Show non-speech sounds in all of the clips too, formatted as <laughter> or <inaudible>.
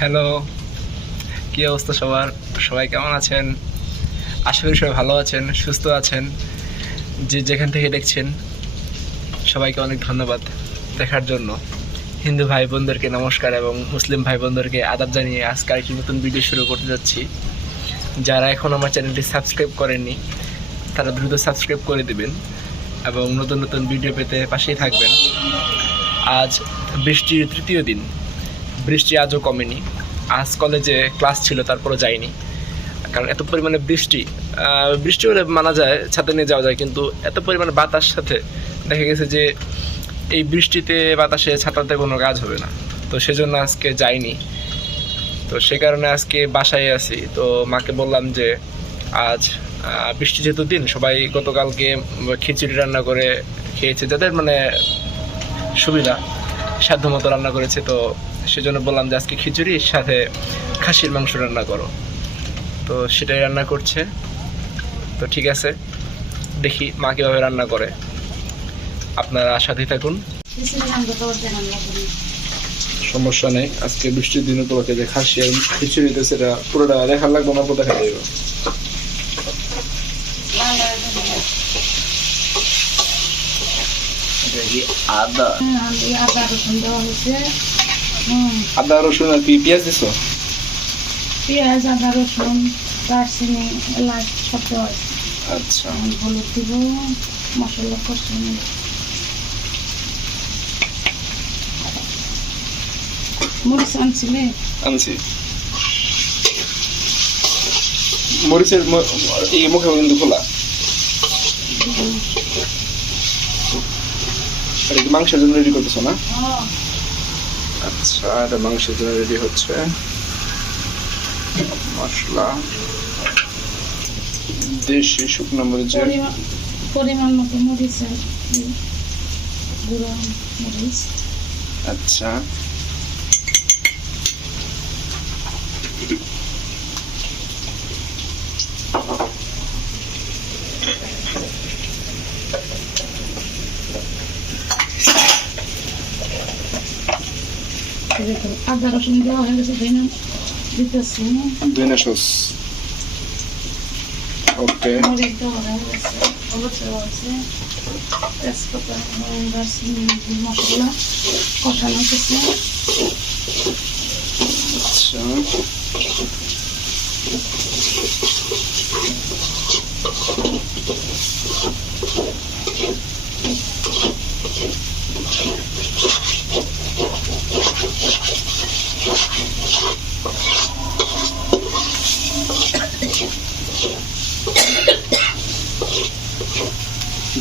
Hello. কী অবস্থা সবার? সবাই কেমন আছেন? আশা করি সবাই ভালো আছেন, সুস্থ আছেন। যে যেখান থেকে দেখছেন, সবাইকে অনেক ধন্যবাদ দেখার জন্য। হিন্দু ভাই বোনদেরকে নমস্কার এবং মুসলিম ভাই বোনদেরকে আদাব জানিয়ে আজকে একটি নতুন ভিডিও শুরু করতে যাচ্ছি। যারা এখন আমার চ্যানেলটি সাবস্ক্রাইব করেননি, তারা দ্রুত সাবস্ক্রাইব করে দেবেন এবং নতুন নতুন ভিডিও পেতে পাশেই থাকবেন। আজ বৃষ্টির তৃতীয় দিন। বৃষ্টি আজও কমেনি। আজ কলেজে ক্লাস ছিল, তারপরও যাইনি কারণ এত পরিমাণে বৃষ্টি বৃষ্টি হলে মানা যায় ছাতা নিয়ে যাওয়া যায়, কিন্তু এত পরিমাণে বাতাস সাথে দেখা গেছে যে এই বৃষ্টিতে বাতাসে ছাতাতে কোনো কাজ হবে না। তো সেজন্য আজকে যাইনি। তো সে কারণে আজকে বাসায় আছি। তো মাকে বললাম যে, আজ বৃষ্টি যেহেতু দিন, সবাই গতকালকে খিচুড়ি রান্না করে খেয়েছে। যাদের মানে সুবিধা সাধ্য মতো রান্না করেছে, তো সেজন্য বললাম যে আজকে খিচুড়ির সাথে খাসির মাংস রান্না করো। তো সেটাই রান্না করছে। তো ঠিক আছে দেখি মা কীভাবে রান্না করে। আপনারা সাথেই থাকুন। সমস্যা নেই আজকে বৃষ্টির দিন উপলক্ষে যে খাসি আর খিচুড়িতে সেটা পুরোটা দেখার লাগবে না দেখা যাবে আদা আদা রসুন দেওয়া হয়েছে। আদা রসুন আর কি পেঁয়াজ দিছো? পেঁয়াজ আদা রসুন দারচিনি এলাচ সব দেওয়া হয়েছে আচ্ছা। হলুদ দিব মশলা কষে মরিচ আনছিলে? আনছি। মরিচের এই মুখে কিন্তু খোলা। মাংসের জন্য রেডি করতেছো না? আচ্ছা এটা মাংসের জন্য রেডি হচ্ছে মশলা। দেশি শুকনো মরিচের। পরিমাণ মতো মরিচের দিই। গুঁড়ো মরিচ। আচ্ছা। এই যে আদা রসুন দেওয়া হয়ে গেছে দিন দিতেছি ধনিয়া সস ওকে মরিচ দেওয়া হয়ে গেছে হলুদ দেওয়া হয়েছে তেজপাতা লবঙ্গ, দারচিনি মশলা কষানো হয়েছে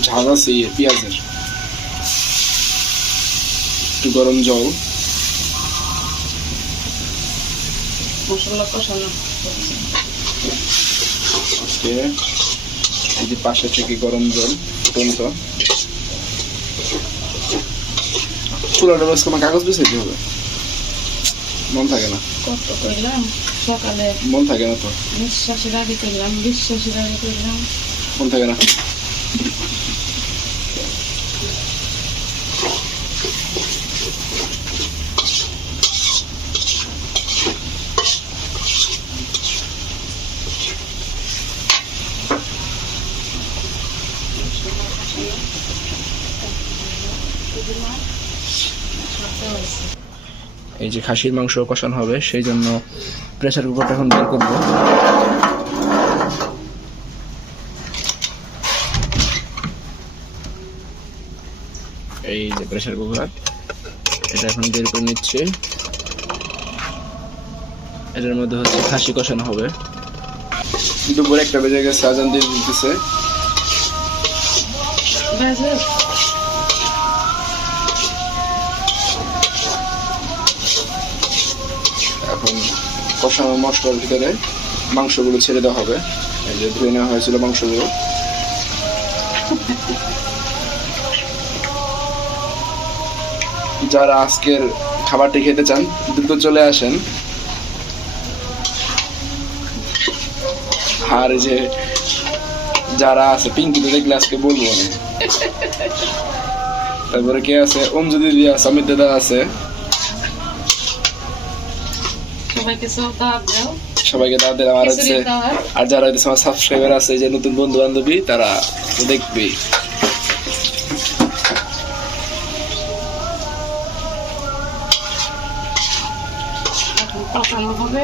ঝাল আছে ইয়ে, পেঁয়াজের। একটু গরম জল। মশলা কষানো ওকে এই যে পাশে থেকে গরম জল ফুটন্ত চুলাটা বাস কোনো কাগজ বিছাইতে হবে। মন থাকে না। কত করলাম সকালে মন থাকে না তো। নিঃশ্বাসের আগে করলাম বিশ্বাসের আগে করলাম। মন থাকে না। এই যে খাসির মাংস কষানো হবে, সেই জন্য প্রেসার কুকারটা এখন বের করব। এই যে প্রেসার কুকার এটা এখন বের করে নিচ্ছে। এটার মধ্যে হচ্ছে খাসি কষানো হবে। দুপুর একটা বেজে গেছে, আজান দিয়ে দিতেছে। এখন কষানো মশলার ভিতরে মাংসগুলো ছেড়ে দেওয়া হবে। এই যে ধুয়ে নেওয়া হয়েছিল মাংসগুলো। যারা আজকের খাবারটি খেতে চান, দ্রুত চলে আসেন। আর যে যারা আছে পিঙ্কি তো দেখলে আজকে বলব না তারপরে কে আছে? অঞ্জু দিদি আছে অমিত দাদা আছে। সবাইকে সব দাওয়াত দিলাম। আর হচ্ছে আর যারা আমার সাবস্ক্রাইবার আছে যে নতুন বন্ধু বান্ধবী তারা তো দেখবেই এখন কষানো হবে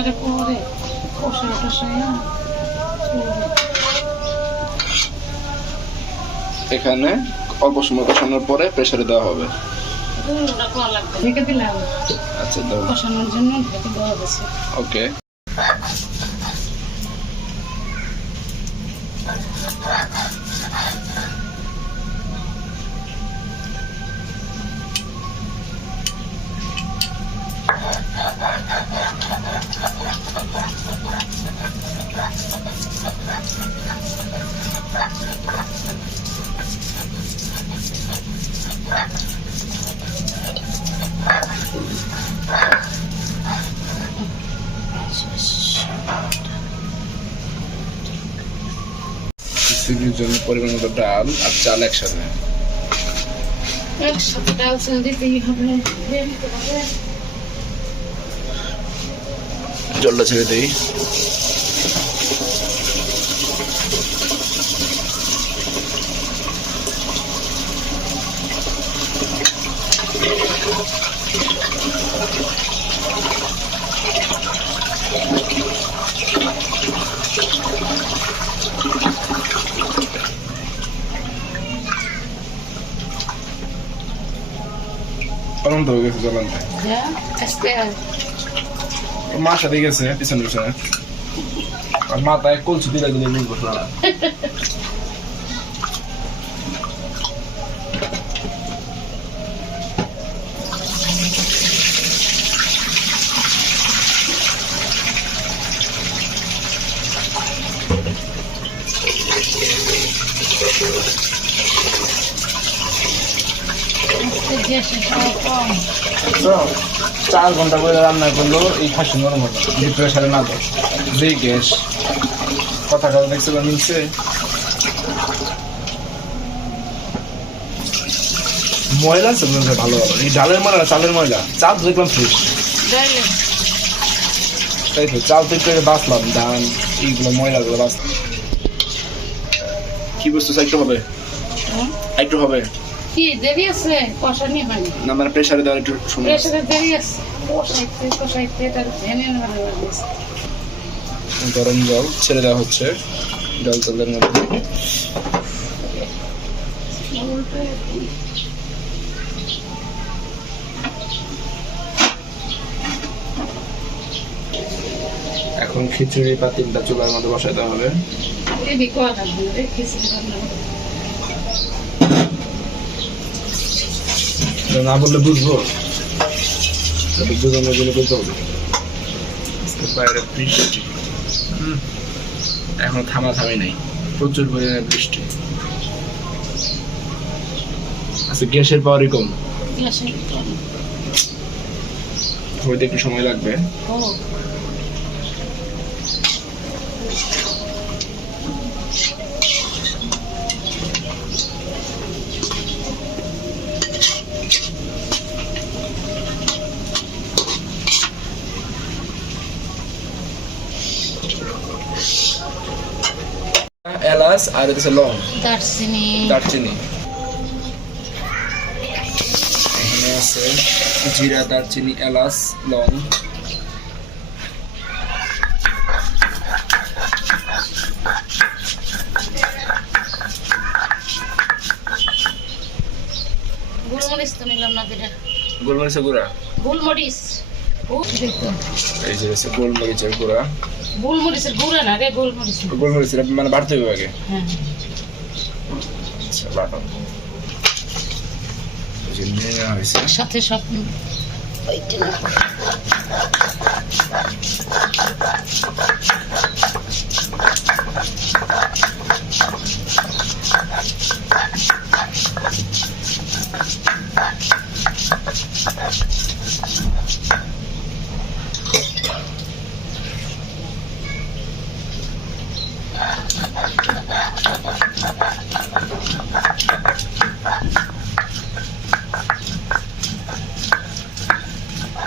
প্রেশারে পরে কষায় টষায় এখানে অল্প সময় কষানোর পরে প্রেসারে দেওয়া হবে। আচ্ছা দাও। কষানোর জন্য ঢেকে দেওয়া গেছে ওকে খিচুড়ির জন্য পরিমাণ মতো ডাল আর চাল একসাথে। একসাথে ডাল চাল দিতেই হবে। জলটা ছেড়ে দিই। অনন্ত হয়ে গেছে জ্বলন্ত মা সাথে গেছে পিছনে পিছনে। আর মাথায় কলসি দিলে দিলে মিল <laughs> বসল না গ্যাসে খাওয়া কম তো চার ঘণ্টা করে রান্না করল এই খাসি নরম প্রেশারে না তো যে গ্যাস কথা কথা দেখছে বা মিলছে? ময়লা আছে মনে ভালো এই ডালের ময়লা চালের ময়লা? চাল দেখলাম ফ্রেশ তাই তো চাল একটু আগে বাঁচলাম ধান এইগুলো ময়লাগুলো বাঁচলাম। কি বুঝতো একটু হবে? একটু হবে? কি দেরি আছে? কষানি হয়নি না মানে প্রেশারে দেওয়ার একটু সময় দেরি আছে? কষাইতে কষাইতে এটা গরম জল ছেড়ে দেওয়া হচ্ছে জল মধ্যে। এখন খিচুড়ি পাতিলটা চুলার মধ্যে বসাতে হবে। খিচুড়ি রান্না হবে। এটা না বললে বুঝব। তাহলে বোঝানোর জন্য বলতে হবে। বাইরে বৃষ্টি। হুম, এখন থামা থামি নাই। প্রচুর পরিমাণে বৃষ্টি। আচ্ছা গ্যাসের পাওয়ারই কম। হইতে একটু সময় লাগবে। এলাচ আর হচ্ছে লং দারচিনি। দারচিনি। এখানে আছে জিরা দারচিনি এলাচ লং। গোলমরিচ তো নিলাম না যেটা গোলমরিচের গুঁড়া। গোলমরিচ। এই যে আছে গোলমরিচের গুঁড়া। গোলমরিচের গুঁড়া না রে গোলমরিচ। গোলমরিচের মানে বাড়তে হবে আগে? হ্যাঁ। আচ্ছা সাথে সব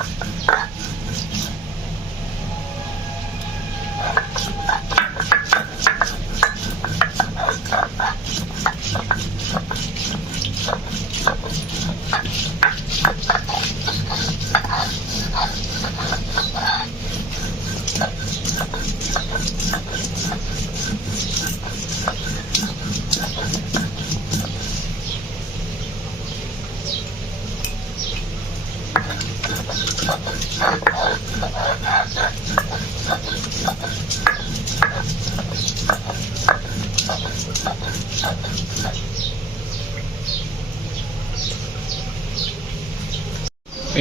Yeah. <laughs>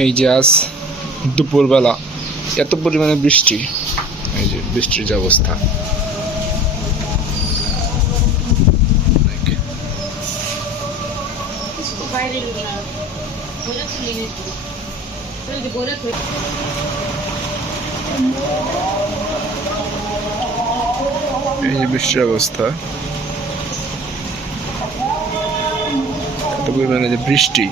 এই যে আজ দুপুরবেলা এত পরিমাণে বৃষ্টি। এই যে বৃষ্টির যে অবস্থা। এই যে বৃষ্টির অবস্থা। এত পরিমাণে যে বৃষ্টি।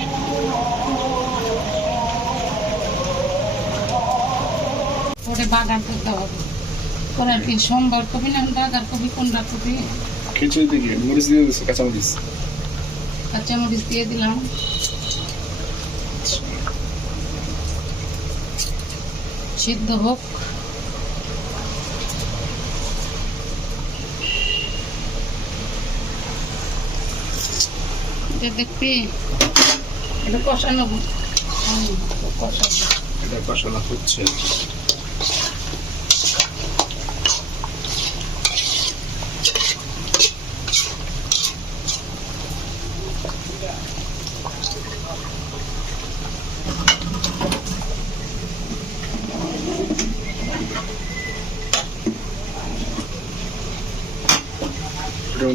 বাগান করতে হবে। পরে আর কি সোমবার কবি না বাগান কবি কোনটা কবি। খিচুড়ি দিকে মরিচ দিয়ে দিচ্ছে কাঁচামরিচ। কাঁচামরিচ দিয়ে দিলাম। সিদ্ধ হোক। এটা দেখবি এটা কষানো কষানো এটা কষানো হচ্ছে।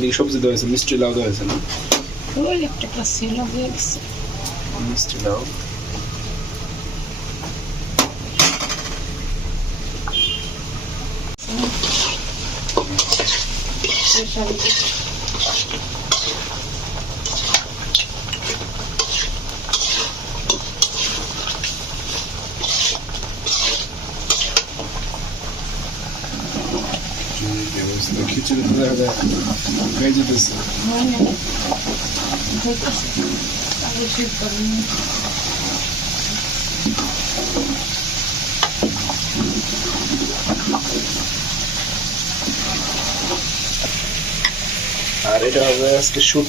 কি সবজি দেওয়া হয়েছে মিষ্টি লাউ দেওয়া হয়েছে না ওই একটা ক্লাস ছিল হয়ে গেছে মিষ্টি লাউ খিচুড়ি দেখা যায় সিদ্ধ করিনি আর এটা হবে আজকে শুট।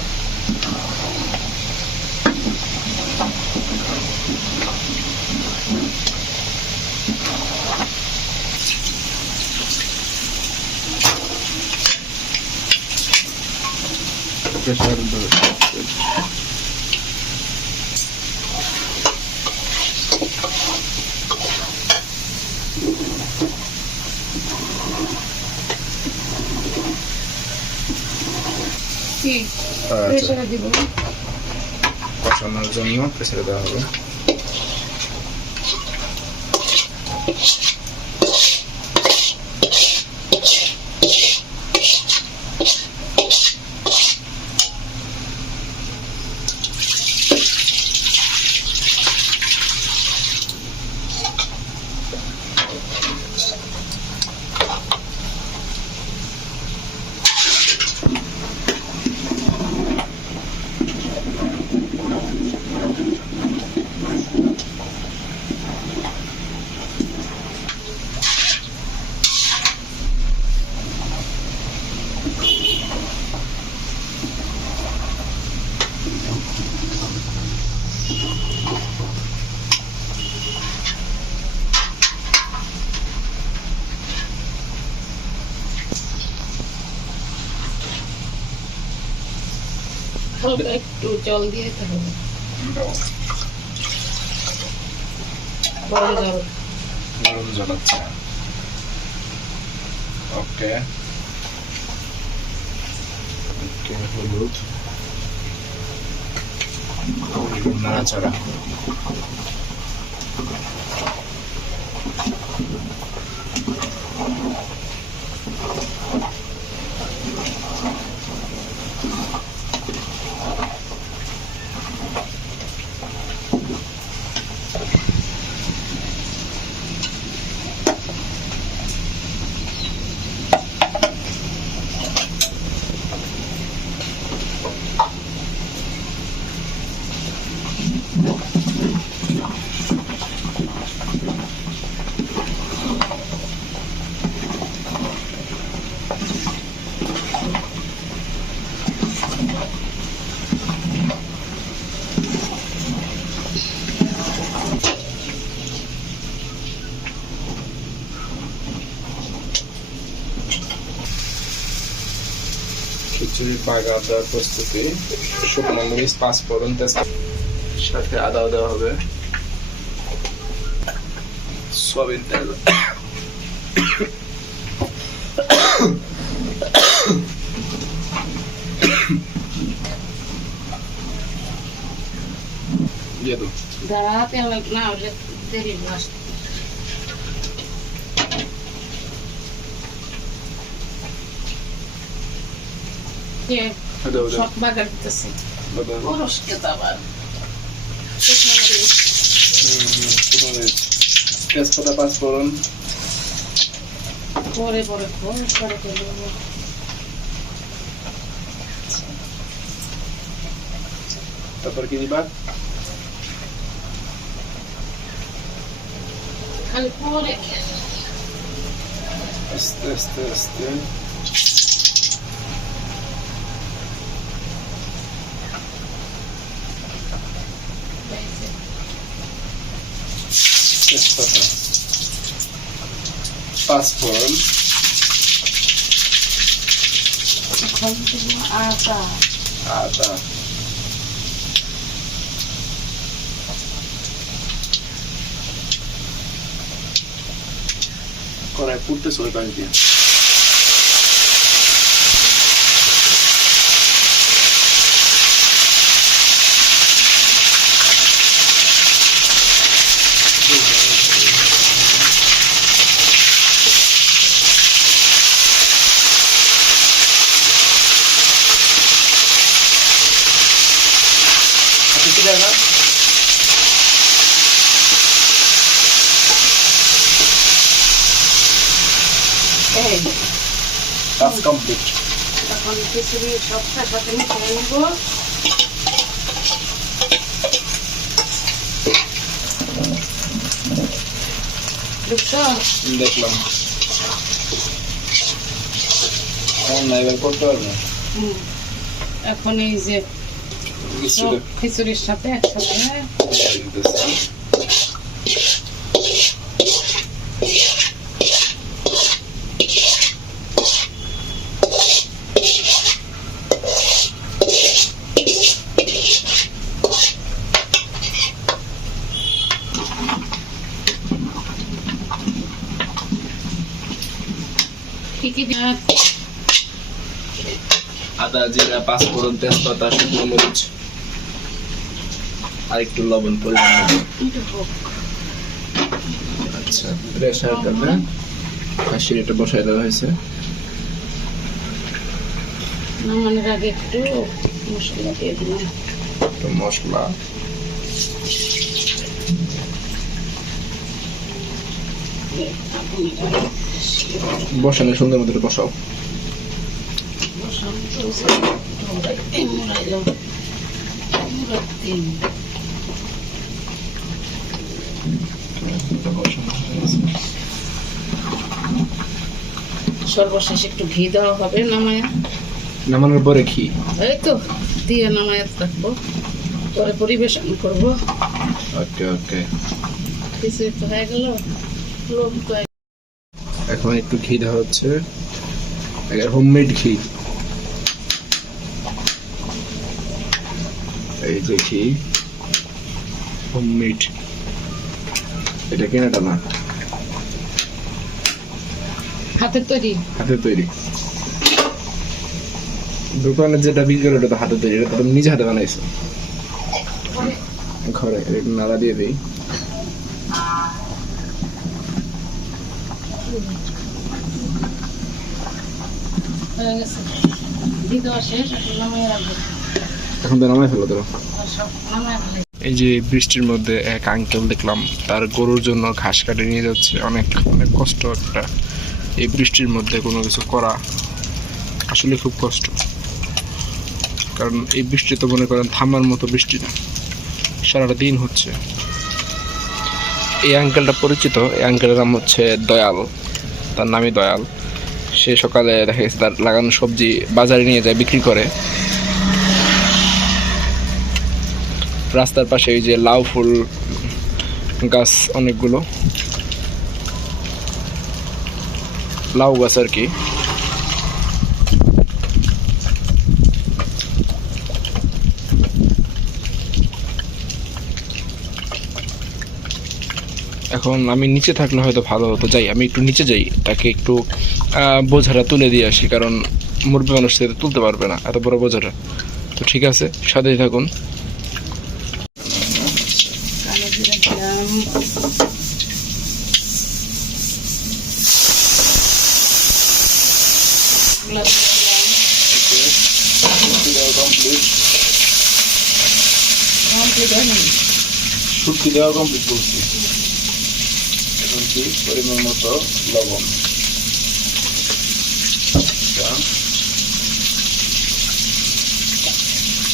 প্রেশারে দিব প্রেশার কি আচ্ছা প্রেশারে দিব কষানোর প্রেসারে দেওয়া হবে হালকা একটু জল দিয়ে দিতে গরম জল। ওকে। ওকে হলুদ। নাড়াচাড়া। বাগার দেওয়ার প্রস্তুতি। শুকনো মরিচ, পাঁচ ফোড়ন সাথে আদাও দেওয়া হবে। সয়াবিন তেল। দিয়ে দাও দাঁড়া তেল না হলে সব বাগার দিতেছে আবার। তেজপাতা পাঁচ ফোড়ন পরে পরে পরে তারপর কি দিবা খালি পরে আস্তে আস্তে আস্তে তেজপাতা পাঁচ ফোড়ন এখন দেবো আটা আদা কড়াই পুড়তেছে ওই পাশ দিয়ে ছিল না। এই। কাজ কমপ্লিট এখন খিচুড়ি সবটার সাথে মিশিয়ে নেব। দেখলাম। এখন না এবার করতে পারব। এখন এই যে কিছু খিচুড়ির সাথে একসাথে আদা জিরা পাঁচ ফোড়ন তেজপাতা শুকনো মরিচ। আর একটু লবণ পরিমাণ। আচ্ছা প্রেশার তারপরে খাসির এটা বসাই দেওয়া হয়েছে। নামানোর আগে একটু মশলা দিয়ে দিলাম। একটু মশলা। বসানো সুন্দর মতো বসাও। সর্বশেষ একটু ঘি দেওয়া হবে নামায়া নামানোর পরে ঘি। এই তো দিয়ে নামায়া রাখব। পরে পরিবেশন করব। ওকে ওকে। কিছু তো হয়ে গেল লোক তো এখন একটু ঘি দেওয়া হচ্ছে। হোমমেড ঘি। এই যে ঘি। হোমমেড। এটা কেনাটা না। হাতের তৈরি? হাতে তৈরি। দোকানে যেটা বিক্রি করে ওটা তো হাতে তৈরি এটা তুমি নিজে হাতে বানাইছো। ঘরে নাড়া দিয়ে দিই। এখন তো নামাই ফেলো তো এই যে বৃষ্টির মধ্যে এক আঙ্কেল দেখলাম, তার গরুর জন্য ঘাস কাটে নিয়ে যাচ্ছে। অনেক অনেক কষ্ট একটা এই বৃষ্টির মধ্যে কোনো কিছু করা আসলে খুব কষ্ট। কারণ এই বৃষ্টি তো মনে করেন থামার মতো বৃষ্টি না। সারাটা দিন হচ্ছে। এই আঙ্কেলটা পরিচিত, এই আঙ্কেলের নাম হচ্ছে দয়াল। তার নামই দয়াল। সে সকালে দেখা গেছে তার লাগানো সবজি বাজারে নিয়ে যায়, বিক্রি করে। রাস্তার পাশে এই যে লাউ ফুল গাছ অনেকগুলো। লাউ গাছ আর কি। এখন আমি নিচে থাকলে হয়তো ভালো হতো। যাই, আমি একটু নিচে যাই, তাকে একটু বোঝাটা তুলে দিয়ে আসি, কারণ মুরব্বী মানুষ তুলতে পারবে না, এত বড় বোঝাটা। তো ঠিক আছে, সাথেই থাকুন কালো জিরা দিলাম এগুলা দিলাম কমপ্লিট কমপ্লিট হয়নি শুটকি দেওয়া কমপ্লিট করছি? এখন কি? পরিমাণ মতো লবণ। আচ্ছা।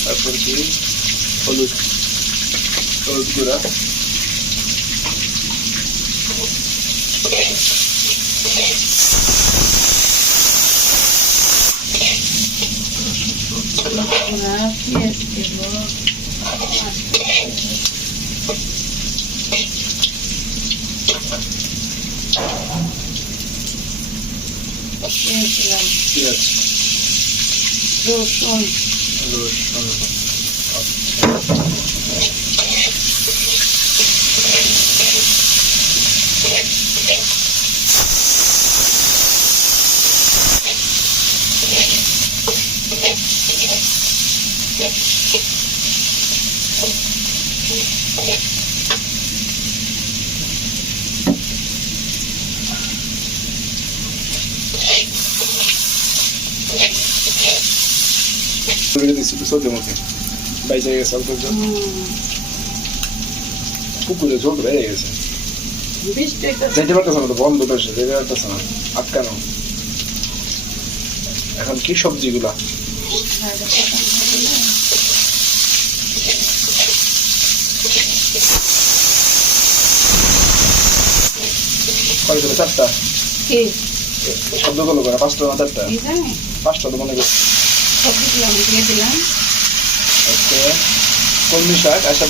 তারপর কি? হলুদ। হলুদ গুঁড়া। ওরা পেঁয়াজ দেব পেঁয়াজ দিলাম পেঁয়াজ রসুন রসুন তুলে দিচ্ছি তো সহ্য গেছে অল্প একটু। হুম, বেড়ে গেছে বৃষ্টি পারতেছে না তো বন্ধ করছে যেতে পারতেছে না আটকানো এখন কি সবজিগুলা ছাড়া পছন্দ হবে না। কয় দিলে চারটা শব্দ করল করে পাঁচটা না চারটা পাঁচটা তো মনে করছি সবজি দিলাম দিয়ে দিলাম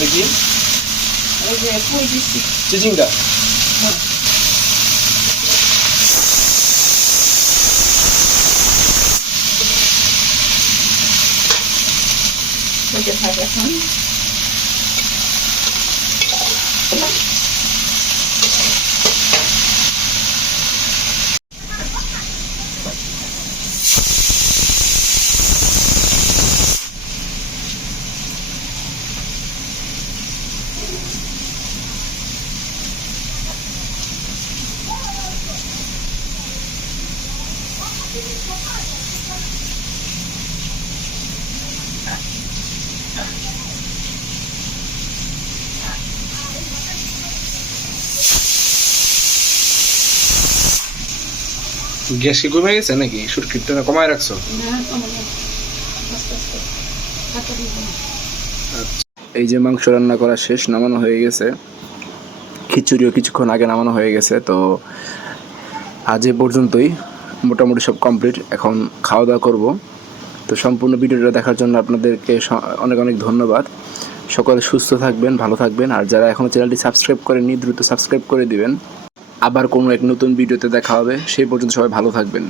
কি? ওই যে পুঁই চিচিংটা এখন। গ্যাস কি কমে গেছে নাকি? সুরকিটটা না কমায় রাখছো? এই যে মাংস রান্না করা শেষ, নামানো হয়ে গেছে। খিচুড়িও কিছুক্ষণ আগে নামানো হয়ে গেছে, তো আজ এ পর্যন্তই। মোটামুটি সব কমপ্লিট এখন খাওয়া দাওয়া করব। তো সম্পূর্ণ ভিডিওটা দেখার জন্য আপনাদেরকে অনেক অনেক ধন্যবাদ। সকলে সুস্থ থাকবেন, ভালো থাকবেন। আর যারা এখনও চ্যানেলটি সাবস্ক্রাইব করেননি, দ্রুত সাবস্ক্রাইব করে দিবেন। আবার কোনো এক নতুন ভিডিওতে দেখা হবে। সেই পর্যন্ত সবাই ভালো থাকবেন।